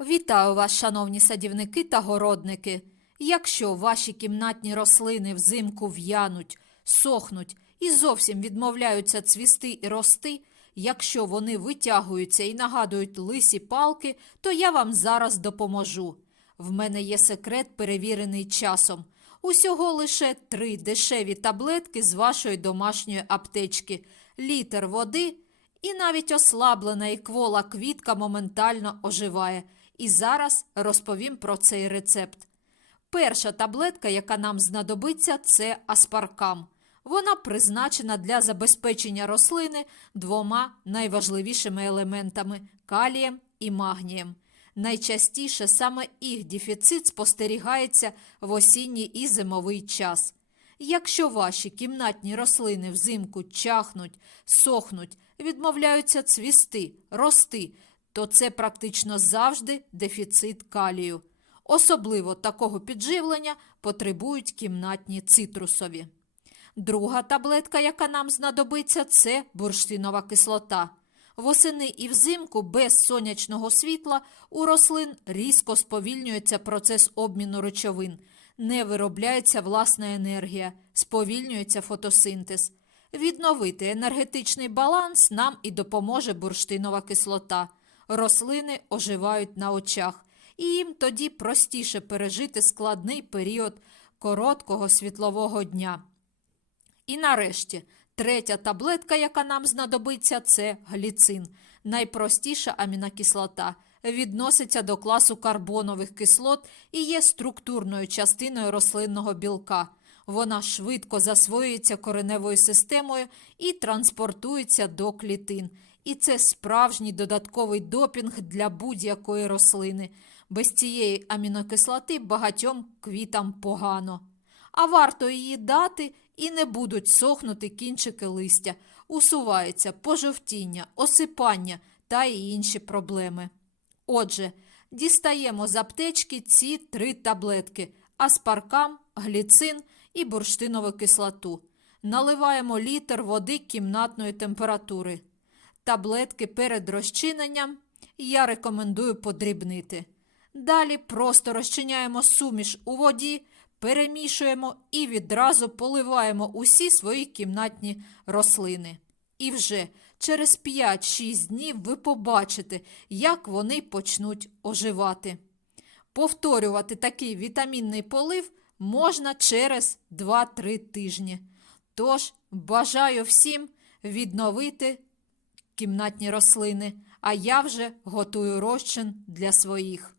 Вітаю вас, шановні садівники та городники. Якщо ваші кімнатні рослини взимку в'януть, сохнуть і зовсім відмовляються цвісти і рости, якщо вони витягуються і нагадують лисі палки, то я вам зараз допоможу. В мене є секрет, перевірений часом. Усього лише три дешеві таблетки з вашої домашньої аптечки, літр води, і навіть ослаблена і квола квітка моментально оживає. І зараз розповім про цей рецепт. Перша таблетка, яка нам знадобиться, це аспаркам. Вона призначена для забезпечення рослини двома найважливішими елементами калієм і магнієм. Найчастіше саме їх дефіцит спостерігається в осінній і зимовий час. Якщо ваші кімнатні рослини взимку чахнуть, сохнуть, відмовляються цвісти, рости, то це практично завжди дефіцит калію. Особливо такого підживлення потребують кімнатні цитрусові. Друга таблетка, яка нам знадобиться, це бурштинова кислота. Восени і взимку без сонячного світла у рослин різко сповільнюється процес обміну речовин, не виробляється власна енергія, сповільнюється фотосинтез. Відновити енергетичний баланс нам і допоможе бурштинова кислота. Рослини оживають на очах, і їм тоді простіше пережити складний період короткого світлового дня. І нарешті, третя таблетка, яка нам знадобиться, це гліцин. Найпростіша амінокислота. Відноситься до класу карбонових кислот і є структурною частиною рослинного білка. Вона швидко засвоюється кореневою системою і транспортується до клітин. І це справжній додатковий допінг для будь-якої рослини. Без цієї амінокислоти багатьом квітам погано. А варто її дати і не будуть сохнути кінчики листя, усувається пожовтіння, осипання та й інші проблеми. Отже, дістаємо з аптечки ці три таблетки: аспаркам, гліцин і бурштинову кислоту. Наливаємо літр води кімнатної температури. Таблетки перед розчиненням я рекомендую подрібнити. Далі просто розчиняємо суміш у воді, перемішуємо і відразу поливаємо усі свої кімнатні рослини. І вже через 5-6 днів ви побачите, як вони почнуть оживати. Повторювати такий вітамінний полив можна через 2-3 тижні. Тож бажаю всім відновити кімнатні рослини, а я вже готую розчин для своїх.